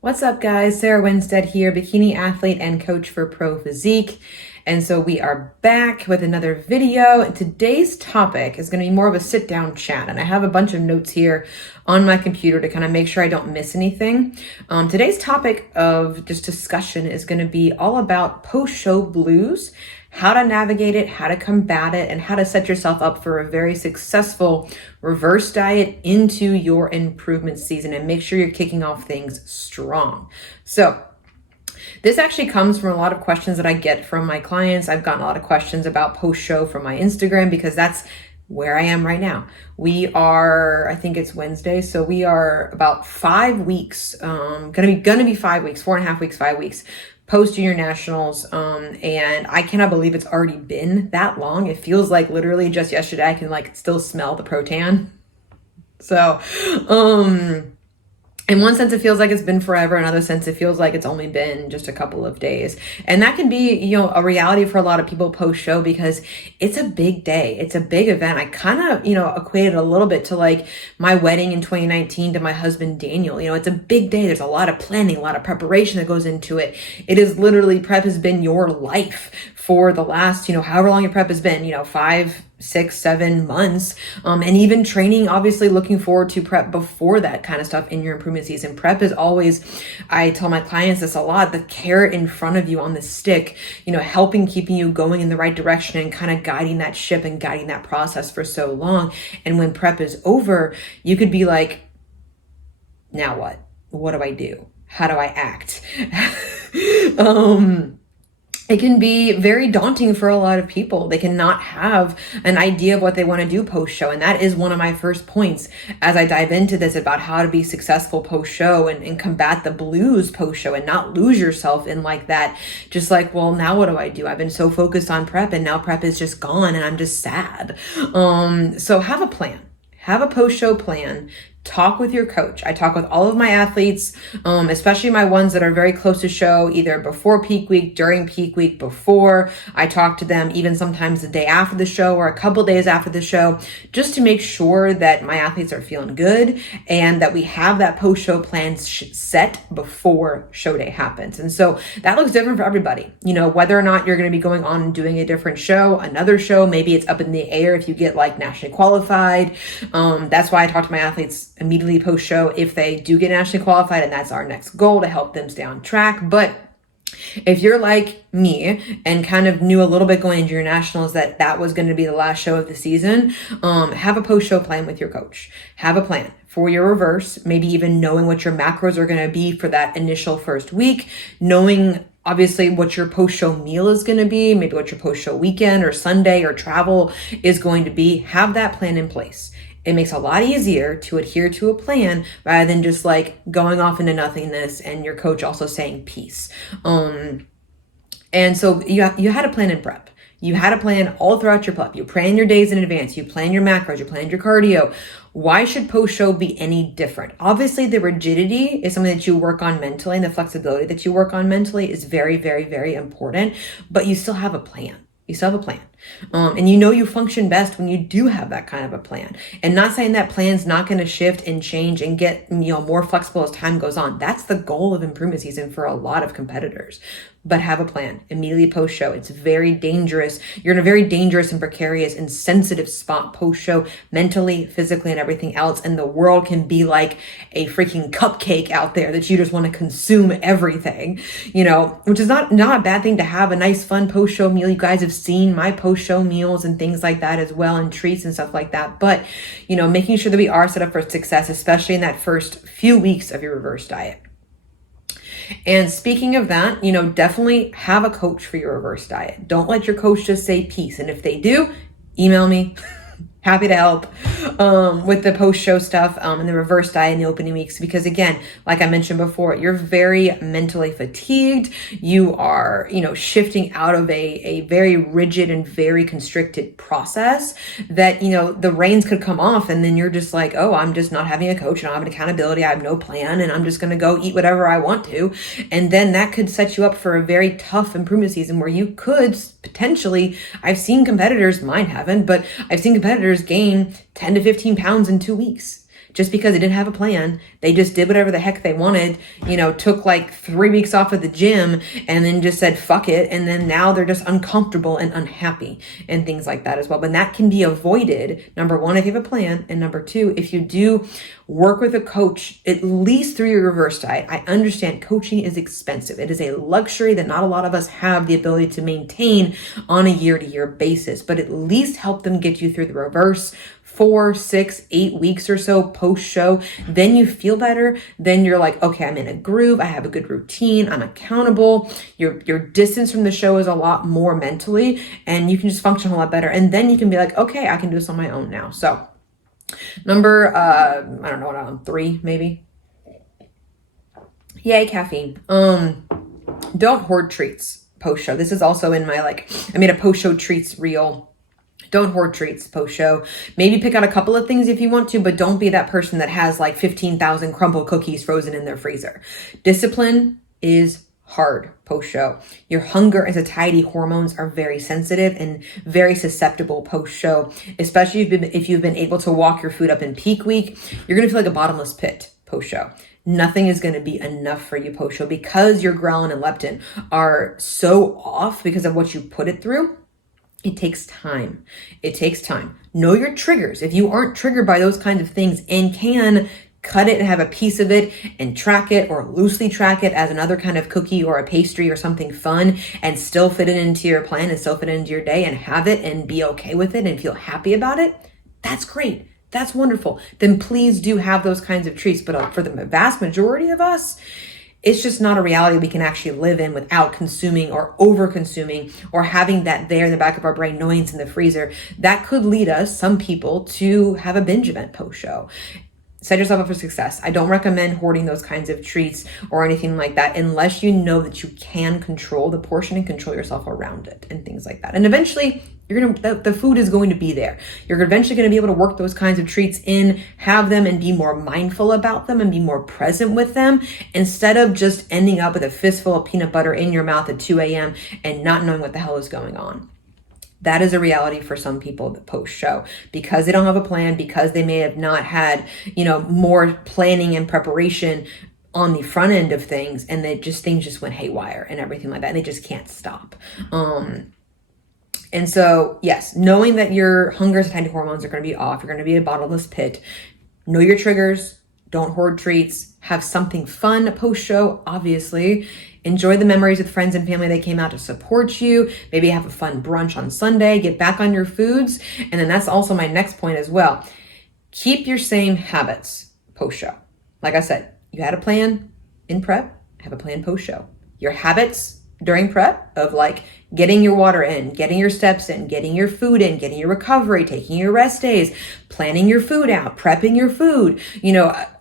What's up, guys? Sarah Winstead here, bikini athlete and coach for Pro Physique. And so we are back with another video. Today's topic is going to be more of a sit down chat. And I have a bunch of notes here on my computer to kind of make sure I don't miss anything. Today's topic of just discussion is going to be all about post-show blues, how to navigate it, how to combat it, and how to set yourself up for a very successful reverse diet into your improvement season and make sure you're kicking off things strong. So this actually comes from a lot of questions that I get from my clients. I've gotten a lot of questions about post-show from my Instagram because that's where I am right now. We are, I think it's Wednesday, so we are about 5 weeks, gonna be 5 weeks, 4.5 weeks, 5 weeks post junior nationals. And I cannot believe it's already been that long. It feels like literally just yesterday I can still smell the protan. So, in one sense, it feels like it's been forever. In another sense, it feels like it's only been just a couple of days. And that can be, a reality for a lot of people post-show because it's a big day. It's a big event. I kind of, equated a little bit to my wedding in 2019 to my husband, Daniel. It's a big day. There's a lot of planning, a lot of preparation that goes into it. It is literally, prep has been your life for the last, however long your prep has been, 5, 6, 7 months. And even training, obviously looking forward to prep before that kind of stuff in your improvement season. Prep is always, I tell my clients this a lot, the carrot in front of you on the stick, keeping you going in the right direction and kind of guiding that ship and guiding that process for so long. And when prep is over, you could be like, now what? What do I do? How do I act? It can be very daunting for a lot of people. They cannot have an idea of what they want to do post-show. And that is one of my first points as I dive into this about how to be successful post-show and combat the blues post-show and not lose yourself in that. Just well, now what do I do? I've been so focused on prep and now prep is just gone and I'm just sad. So have a plan. Have a post-show plan. Talk with your coach. I talk with all of my athletes, especially my ones that are very close to show, either before peak week, during peak week, before. I talk to them even sometimes the day after the show or a couple days after the show, just to make sure that my athletes are feeling good and that we have that post-show plan set before show day happens. And so that looks different for everybody. Whether or not you're going to be going on and doing a different show, another show, maybe it's up in the air if you get nationally qualified. That's why I talk to my athletes immediately post-show if they do get nationally qualified, and that's our next goal to help them stay on track. But if you're like me and kind of knew a little bit going into your nationals that was going to be the last show of the season, have a post-show plan with your coach. Have a plan for your reverse, maybe even knowing what your macros are going to be for that initial first week, knowing obviously what your post-show meal is going to be, maybe what your post-show weekend or Sunday or travel is going to be. Have that plan in place. It makes it a lot easier to adhere to a plan rather than just going off into nothingness and your coach also saying peace. And so you had a plan in prep. You had a plan all throughout your prep. You plan your days in advance. You plan your macros. You plan your cardio. Why should post-show be any different? Obviously, the rigidity is something that you work on mentally, and the flexibility that you work on mentally is very, very, very important. But you still have a plan. You still have a plan. And you function best when you do have that kind of a plan. And not saying that plan's not going to shift and change and get, more flexible as time goes on. That's the goal of improvement season for a lot of competitors. But have a plan immediately post-show. It's very dangerous. You're in a very dangerous and precarious and sensitive spot post-show, mentally, physically, and everything else. And the world can be like a freaking cupcake out there that you just want to consume everything, which is not a bad thing to have a nice, fun post-show meal. You guys have seen my post-show meals and things like that as well, and treats and stuff like that. But, making sure that we are set up for success, especially in that first few weeks of your reverse diet. And speaking of that, definitely have a coach for your reverse diet. Don't let your coach just say peace. And if they do, email me. Happy to help with the post-show stuff and the reverse diet in the opening weeks. Because again, like I mentioned before, you're very mentally fatigued. You are, shifting out of a very rigid and very constricted process that, the reins could come off and then you're just like, oh, I'm just not having a coach. I don't have an accountability. I have no plan and I'm just going to go eat whatever I want to. And then that could set you up for a very tough improvement season where you could potentially, I've seen competitors, mine haven't, but I've seen competitors gain 10 to 15 pounds in 2 weeks. just because they didn't have a plan. They just did whatever the heck they wanted, took like 3 weeks off of the gym and then just said, fuck it. And then now they're just uncomfortable and unhappy and things like that as well. But that can be avoided, number one, if you have a plan. And number two, if you do work with a coach, at least through your reverse diet. I understand coaching is expensive. It is a luxury that not a lot of us have the ability to maintain on a year-to-year basis, but at least help them get you through the reverse 4, 6, 8 weeks or so post show. Then you feel better. Then you're like, okay, I'm in a groove. I have a good routine. I'm accountable. Your distance from the show is a lot more mentally, and you can just function a lot better. And then you can be like, okay, I can do this on my own now. So number, I don't know what I'm 3, maybe. Yay, caffeine. Don't hoard treats post show. This is also in my, I made a post show treats reel. Don't hoard treats post show. Maybe pick out a couple of things if you want to, but don't be that person that has 15,000 crumble cookies frozen in their freezer. Discipline is hard post show. Your hunger and satiety hormones are very sensitive and very susceptible post show, especially if you've been able to walk your food up in peak week. You're going to feel like a bottomless pit post show. Nothing is going to be enough for you post show because your ghrelin and leptin are so off because of what you put it through. It takes time. It takes time. Know your triggers. If you aren't triggered by those kinds of things and can cut it and have a piece of it and track it or loosely track it as another kind of cookie or a pastry or something fun and still fit it into your plan and still fit it into your day and have it and be okay with it and feel happy about it, that's great. That's wonderful. Then please do have those kinds of treats. But for the vast majority of us, it's just not a reality we can actually live in without consuming or over consuming or having that there in the back of our brain knowing it's in the freezer. That could lead us, some people, to have a binge event post show. Set yourself up for success. I don't recommend hoarding those kinds of treats or anything like that unless you know that you can control the portion and control yourself around it and things like that. And eventually the food is going to be there. You're eventually going to be able to work those kinds of treats in, have them and be more mindful about them and be more present with them instead of just ending up with a fistful of peanut butter in your mouth at 2 a.m. and not knowing what the hell is going on. That is a reality for some people that post show because they don't have a plan, because they may have not had, more planning and preparation on the front end of things. And things just went haywire and everything like that. And they just can't stop. And so, yes, knowing that your hunger and satiety hormones are going to be off, you're going to be a bottomless pit. Know your triggers. Don't hoard treats. Have something fun post show, obviously. Enjoy the memories with friends and family that came out to support you. Maybe have a fun brunch on Sunday. Get back on your foods. And then that's also my next point as well. Keep your same habits post show. Like I said, you had a plan in prep. Have a plan post show. Your habits during prep of getting your water in, getting your steps in, getting your food in, getting your recovery, taking your rest days, planning your food out, prepping your food,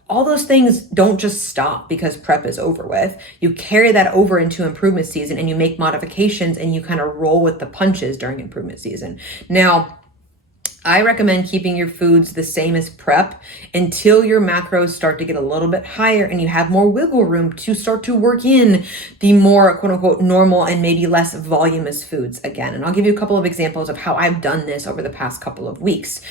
all those things don't just stop because prep is over with. You carry that over into improvement season and you make modifications and you kind of roll with the punches during improvement season. Now, I recommend keeping your foods the same as prep until your macros start to get a little bit higher and you have more wiggle room to start to work in the more quote unquote normal and maybe less voluminous foods again. And I'll give you a couple of examples of how I've done this over the past couple of weeks.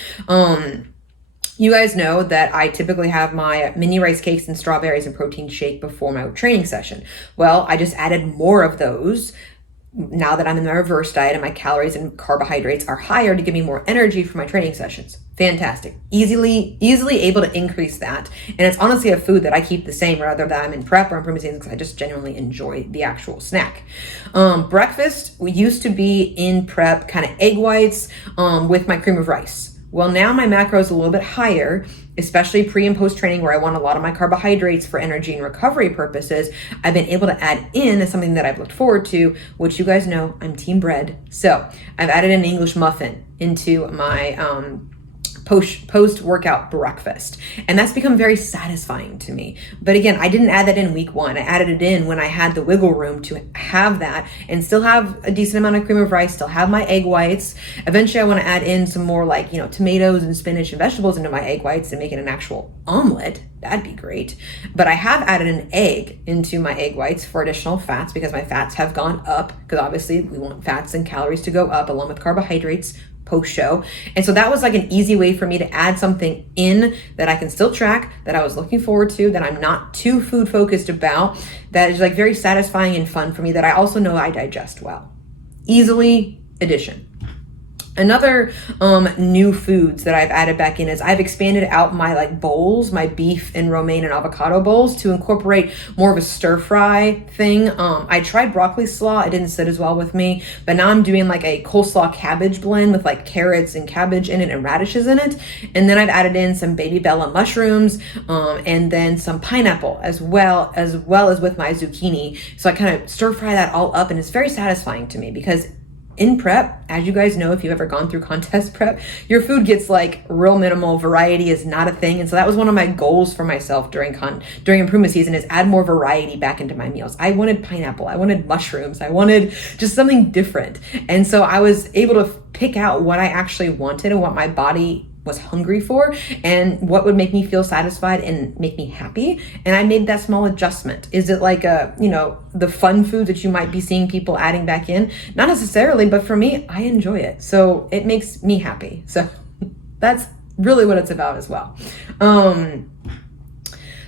You guys know that I typically have my mini rice cakes and strawberries and protein shake before my training session. Well, I just added more of those now that I'm in my reverse diet and my calories and carbohydrates are higher to give me more energy for my training sessions. Fantastic. Easily able to increase that. And it's honestly a food that I keep the same rather than I'm in prep or improvement season because I just genuinely enjoy the actual snack. Breakfast used to be in prep kind of egg whites with my cream of rice. Well, now my macro is a little bit higher, especially pre and post training where I want a lot of my carbohydrates for energy and recovery purposes. I've been able to add in something that I've looked forward to, which you guys know I'm team bread. So I've added an English muffin into my post-workout breakfast. And that's become very satisfying to me. But again, I didn't add that in week 1. I added it in when I had the wiggle room to have that and still have a decent amount of cream of rice, still have my egg whites. Eventually I want to add in some more tomatoes and spinach and vegetables into my egg whites and make it an actual omelet. That'd be great. But I have added an egg into my egg whites for additional fats because my fats have gone up because obviously we want fats and calories to go up along with carbohydrates. post show. And so that was like an easy way for me to add something in that I can still track, that I was looking forward to, that I'm not too food focused about, that is like very satisfying and fun for me, that I also know I digest well. Easily addition. Another new foods that I've added back in is I've expanded out my like bowls, my beef and romaine and avocado bowls, to incorporate more of a stir fry thing. I tried broccoli slaw. It didn't sit as well with me, but now I'm doing like a coleslaw cabbage blend with like carrots and cabbage in it and radishes in it. And then I've added in some baby bella mushrooms, and then some pineapple as well as with my zucchini. So I kind of stir fry that all up, and it's very satisfying to me because in prep, as you guys know, if you've ever gone through contest prep, your food gets like real minimal. Variety is not a thing. And so that was one of my goals for myself during improvement season, is add more variety back into my meals. I wanted pineapple. I wanted mushrooms. I wanted just something different. And so I was able to pick out what I actually wanted and what my body was hungry for and what would make me feel satisfied and make me happy. And I made that small adjustment. Is it like the fun foods that you might be seeing people adding back in? Not necessarily, but for me, I enjoy it. So it makes me happy. So that's really what it's about as well.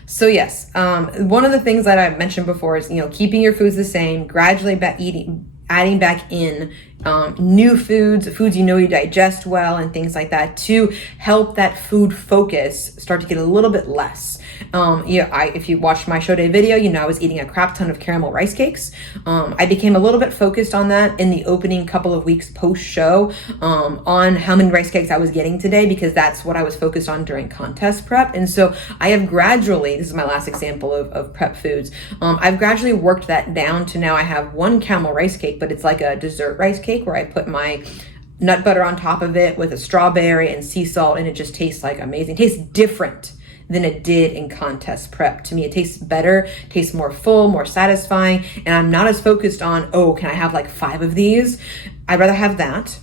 So yes, one of the things that I mentioned before is, keeping your foods the same, gradually adding back in new foods you digest well, and things like that, to help that food focus start to get a little bit less. If you watched my show day video, I was eating a crap ton of caramel rice cakes. I became a little bit focused on that in the opening couple of weeks post show, on how many rice cakes I was getting today, because that's what I was focused on during contest prep. And so I have gradually, this is my last example of prep foods, I've gradually worked that down to now I have one caramel rice cake, but it's like a dessert rice cake where I put my nut butter on top of it with a strawberry and sea salt, and it just tastes like amazing. It tastes different than it did in contest prep. To me, it tastes better, tastes more full, more satisfying, and I'm not as focused on, can I have like 5 of these? I'd rather have that,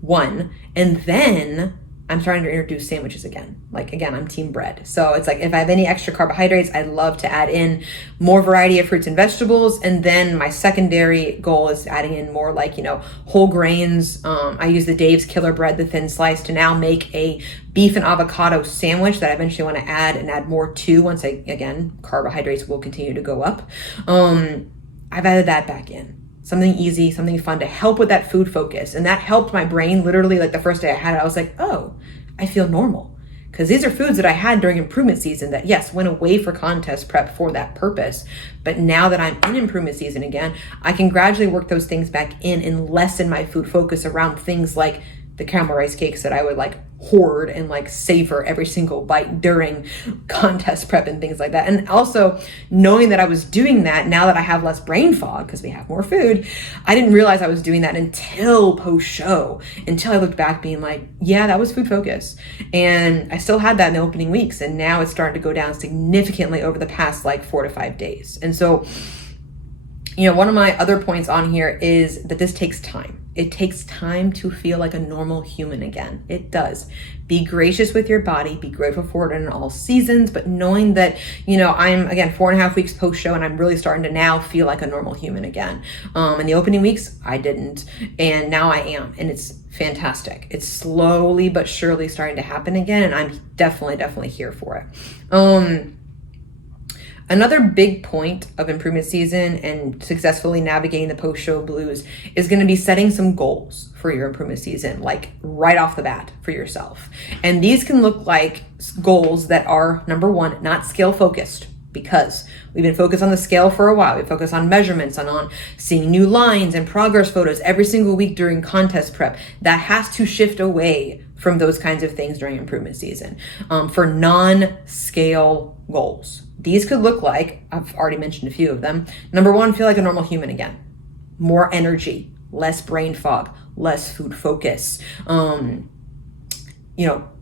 one, and then I'm starting to introduce sandwiches again. Like, again, I'm team bread. So it's like, if I have any extra carbohydrates, I'd love to add in more variety of fruits and vegetables. And then my secondary goal is adding in more like, whole grains. I use the Dave's Killer Bread, the thin slice, to now make a beef and avocado sandwich that I eventually want to add more to once carbohydrates will continue to go up. I've added that back in. Something easy, something fun to help with that food focus. And that helped my brain. Literally, like the first day I had it, I was like, I feel normal. Because these are foods that I had during improvement season that, yes, went away for contest prep for that purpose. But now that I'm in improvement season again, I can gradually work those things back in and lessen my food focus around things like the caramel rice cakes that I would like hoard and like savor every single bite during contest prep and things like that. And also knowing that I was doing that now that I have less brain fog because we have more food, I didn't realize I was doing that until post show, until I looked back being like, yeah, that was food focus. And I still had that in the opening weeks. And now it's starting to go down significantly over the past like 4 to 5 days. And so, one of my other points on here is that this takes time. It takes time to feel like a normal human again. It does. Be gracious with your body, be grateful for it in all seasons, but knowing that, I'm again 4.5 weeks post show and I'm really starting to now feel like a normal human again. In the opening weeks, I didn't. And now I am. And it's fantastic. It's slowly but surely starting to happen again. And I'm definitely here for it. Another big point of improvement season and successfully navigating the post-show blues is going to be setting some goals for your improvement season, like right off the bat for yourself. And these can look like goals that are, number one, not scale focused, because we've been focused on the scale for a while. We focus on measurements and on seeing new lines and progress photos every single week during contest prep. That has to shift away from those kinds of things during improvement season for non-scale goals. These could look like, I've already mentioned a few of them. Number one, feel like a normal human again. More energy, less brain fog, less food focus,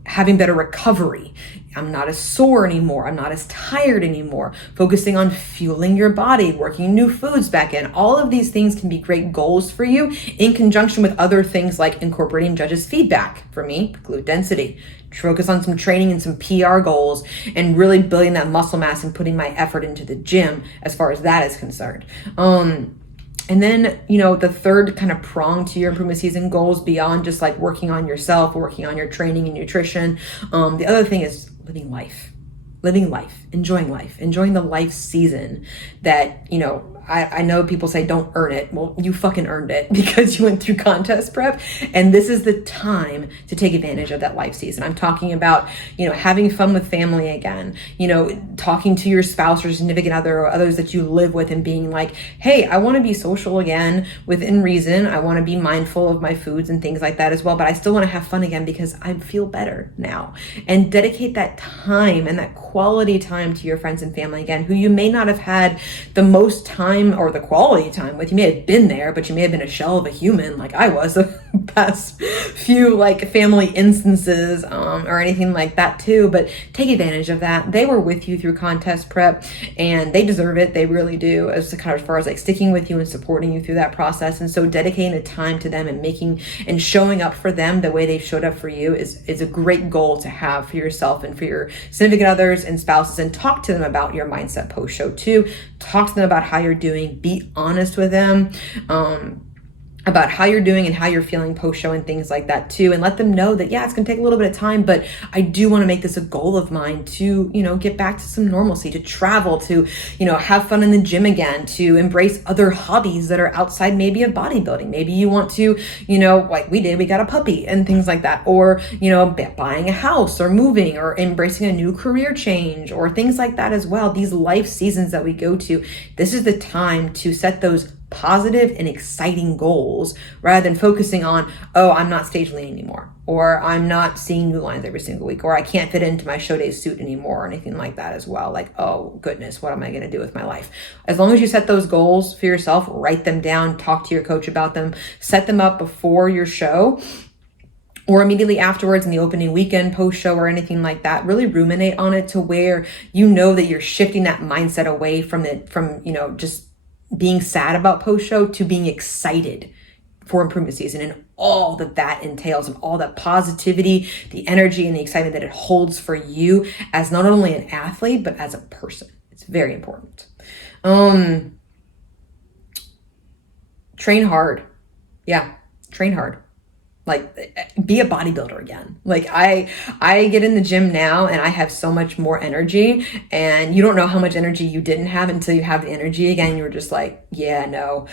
having better recovery. I'm not as sore anymore. I'm not as tired anymore. Focusing on fueling your body, working new foods back in. All of these things can be great goals for you in conjunction with other things like incorporating judges' feedback. For me, glute density. Focus on some training and some PR goals and really building that muscle mass and putting my effort into the gym as far as that is concerned. And then, the third kind of prong to your improvement season goals beyond just like working on yourself, working on your training and nutrition. The other thing is living life, enjoying the life season that, I know people say don't earn it. Well, you fucking earned it because you went through contest prep. And this is the time to take advantage of that life season. I'm talking about, having fun with family again, talking to your spouse or significant other or others that you live with and being like, hey, I want to be social again within reason. I want to be mindful of my foods and things like that as well. But I still want to have fun again because I feel better now. And dedicate that time and that quality time to your friends and family again, who you may not have had the most time or the quality time with. You may have been there, but you may have been a shell of a human like I was the past few like family instances or anything like that too. But take advantage of that. They were with you through contest prep and they deserve it. They really do, as far as like sticking with you and supporting you through that process. And so dedicating the time to them and making and showing up for them the way they showed up for you is a great goal to have for yourself and for your significant others and spouses. And talk to them about your mindset post show too. Talk to them about how you're doing. Be honest with them about how you're doing and how you're feeling post show and things like that too. And let them know that, yeah, it's going to take a little bit of time, but I do want to make this a goal of mine to, get back to some normalcy, to travel, to, have fun in the gym again, to embrace other hobbies that are outside maybe of bodybuilding. Maybe you want to, like we did, we got a puppy and things like that, or, buying a house or moving or embracing a new career change or things like that as well. These life seasons that we go to, this is the time to set those positive and exciting goals rather than focusing on, oh, I'm not stage lean anymore, or I'm not seeing new lines every single week, or I can't fit into my show day suit anymore, or anything like that as well. Like, oh goodness, what am I going to do with my life? As long as you set those goals for yourself, write them down, talk to your coach about them, set them up before your show or immediately afterwards in the opening weekend post show or anything like that. Really ruminate on it to where that you're shifting that mindset away from just being sad about post show to being excited for improvement season and all that entails, and all that positivity, the energy and the excitement that it holds for you as not only an athlete, but as a person. It's very important. Train hard. Yeah, train hard. Like, be a bodybuilder again. Like I get in the gym now and I have so much more energy, and you don't know how much energy you didn't have until you have the energy again. You were just like, yeah, no.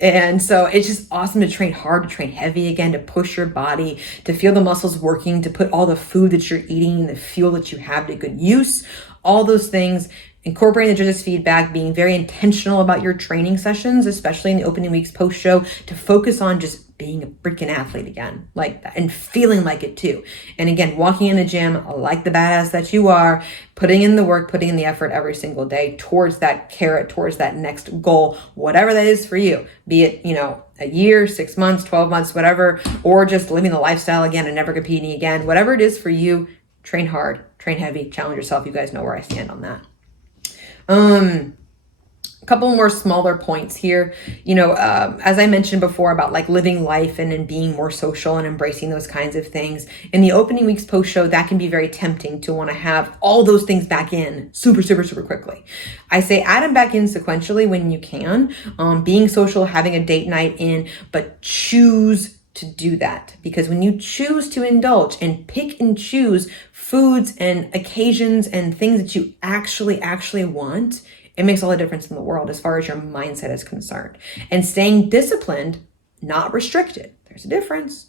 And so it's just awesome to train hard, to train heavy again, to push your body, to feel the muscles working, to put all the food that you're eating, the fuel that you have to good use, all those things. Incorporating the judges' feedback, being very intentional about your training sessions, especially in the opening weeks post show, to focus on just being a freaking athlete again, like that, and feeling like it too. And again, walking in the gym like the badass that you are, putting in the work, putting in the effort every single day towards that carrot, towards that next goal, whatever that is for you, be it, a year, 6 months, 12 months, whatever, or just living the lifestyle again and never competing again, whatever it is for you, train hard, train heavy, challenge yourself. You guys know where I stand on that. A couple more smaller points here, as I mentioned before about like living life and being more social and embracing those kinds of things. In the opening weeks post show, that can be very tempting to want to have all those things back in super, super, super quickly. I say add them back in sequentially when you can, being social, having a date night in, but choose to do that, because when you choose to indulge and pick and choose foods and occasions and things that you actually want, it makes all the difference in the world as far as your mindset is concerned. And staying disciplined, not restricted. There's a difference.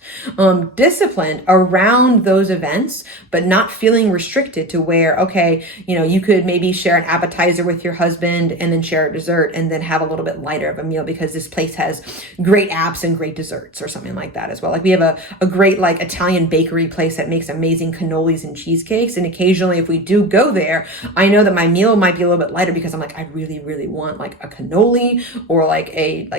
Disciplined around those events, but not feeling restricted to where, okay, you could maybe share an appetizer with your husband and then share a dessert and then have a little bit lighter of a meal because this place has great apps and great desserts or something like that as well. Like we have a great like Italian bakery place that makes amazing cannolis and cheesecakes. And occasionally if we do go there, I know that my meal might be a little bit lighter because I'm like, I really, really want like a cannoli or like a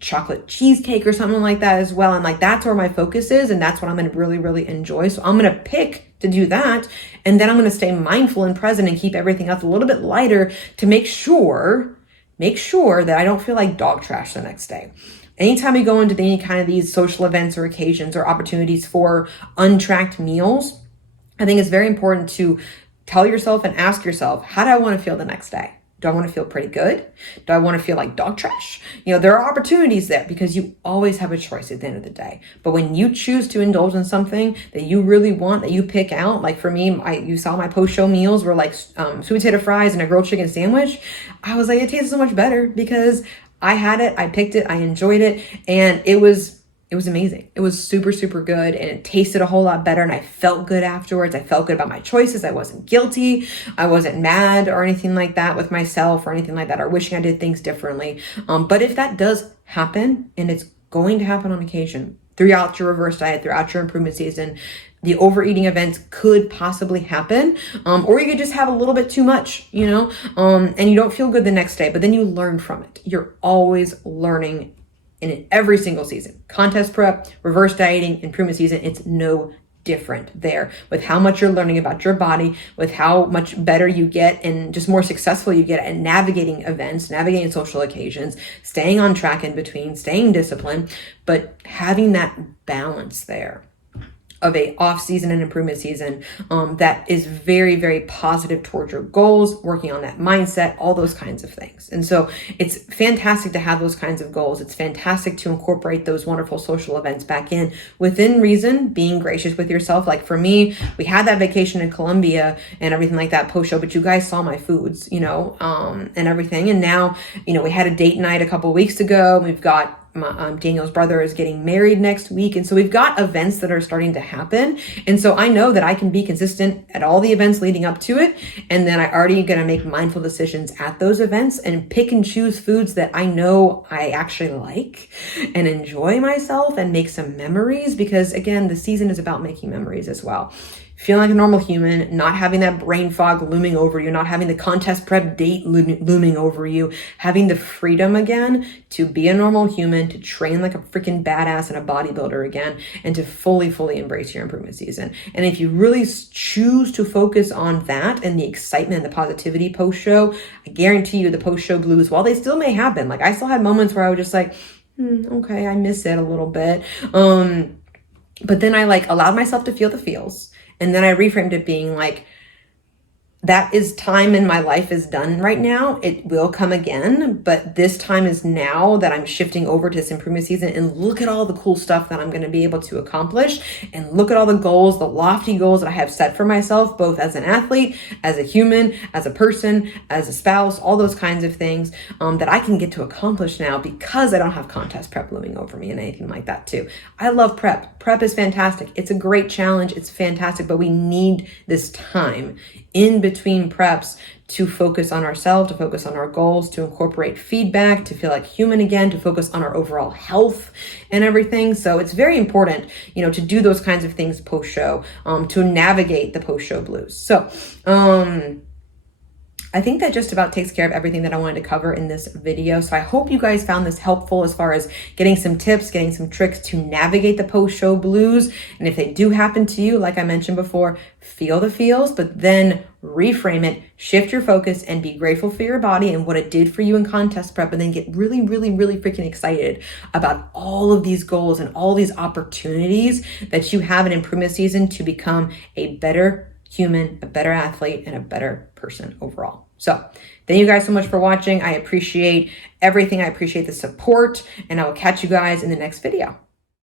chocolate cheesecake or something like that as well. And like, that's where my focus is. And that's what I'm going to really, really enjoy. So I'm going to pick to do that. And then I'm going to stay mindful and present and keep everything else a little bit lighter to make sure that I don't feel like dog trash the next day. Anytime we go into any kind of these social events or occasions or opportunities for untracked meals, I think it's very important to tell yourself and ask yourself, how do I want to feel the next day? Do I want to feel pretty good? Do I want to feel like dog trash? There are opportunities there because you always have a choice at the end of the day. But when you choose to indulge in something that you really want, that you pick out, like for me, you saw my post-show meals were like sweet potato fries and a grilled chicken sandwich. I was like, it tastes so much better because I had it, I picked it, I enjoyed it, and it was amazing. It was super, super good, and it tasted a whole lot better, and I felt good afterwards. I felt good about my choices. I wasn't guilty. I wasn't mad or anything like that with myself or anything like that, or wishing I did things differently. But if that does happen, and it's going to happen on occasion, throughout your reverse diet, throughout your improvement season, the overeating events could possibly happen, or you could just have a little bit too much, and you don't feel good the next day, but then you learn from it. You're always learning in every single season. Contest prep, reverse dieting, improvement season, it's no different there with how much you're learning about your body, with how much better you get and just more successful you get at navigating events, navigating social occasions, staying on track in between, staying disciplined, but having that balance there of a off season and improvement season that is very, very positive towards your goals, working on that mindset, all those kinds of things. And so it's fantastic to have those kinds of goals. It's fantastic to incorporate those wonderful social events back in within reason, being gracious with yourself. Like for me, we had that vacation in Colombia and everything like that post show, but you guys saw my foods, and everything. And now, we had a date night a couple of weeks ago. We've got Daniel's brother is getting married next week. And so we've got events that are starting to happen. And so I know that I can be consistent at all the events leading up to it. And then I already going to make mindful decisions at those events and pick and choose foods that I know I actually like and enjoy myself and make some memories, because again, the season is about making memories as well. Feeling like a normal human, not having that brain fog looming over you, not having the contest prep date looming over you, having the freedom again to be a normal human, to train like a freaking badass and a bodybuilder again, and to fully, fully embrace your improvement season. And if you really choose to focus on that and the excitement and the positivity post-show, I guarantee you the post-show blues, while they still may happen, like I still had moments where I was just like, okay, I miss it a little bit. But then I allowed myself to feel the feels. And then I reframed it being like, that is time in my life is done right now. It will come again, but this time is now that I'm shifting over to this improvement season, and look at all the cool stuff that I'm going to be able to accomplish, and look at all the goals, the lofty goals that I have set for myself, both as an athlete, as a human, as a person, as a spouse, all those kinds of things that I can get to accomplish now because I don't have contest prep looming over me and anything like that too. I love prep. Prep is fantastic. It's a great challenge. It's fantastic, but we need this time in between preps to focus on ourselves, to focus on our goals, to incorporate feedback, to feel like human again, to focus on our overall health and everything. So it's very important, to do those kinds of things post-show, to navigate the post-show blues. So, I think that just about takes care of everything that I wanted to cover in this video. So I hope you guys found this helpful as far as getting some tips, getting some tricks to navigate the post-show blues. And if they do happen to you, like I mentioned before, feel the feels, but then reframe it, shift your focus, and be grateful for your body and what it did for you in contest prep, and then get really, really, really freaking excited about all of these goals and all these opportunities that you have in improvement season to become a better human, a better athlete, and a better person overall. So thank you guys so much for watching. I appreciate everything. I appreciate the support, and I will catch you guys in the next video.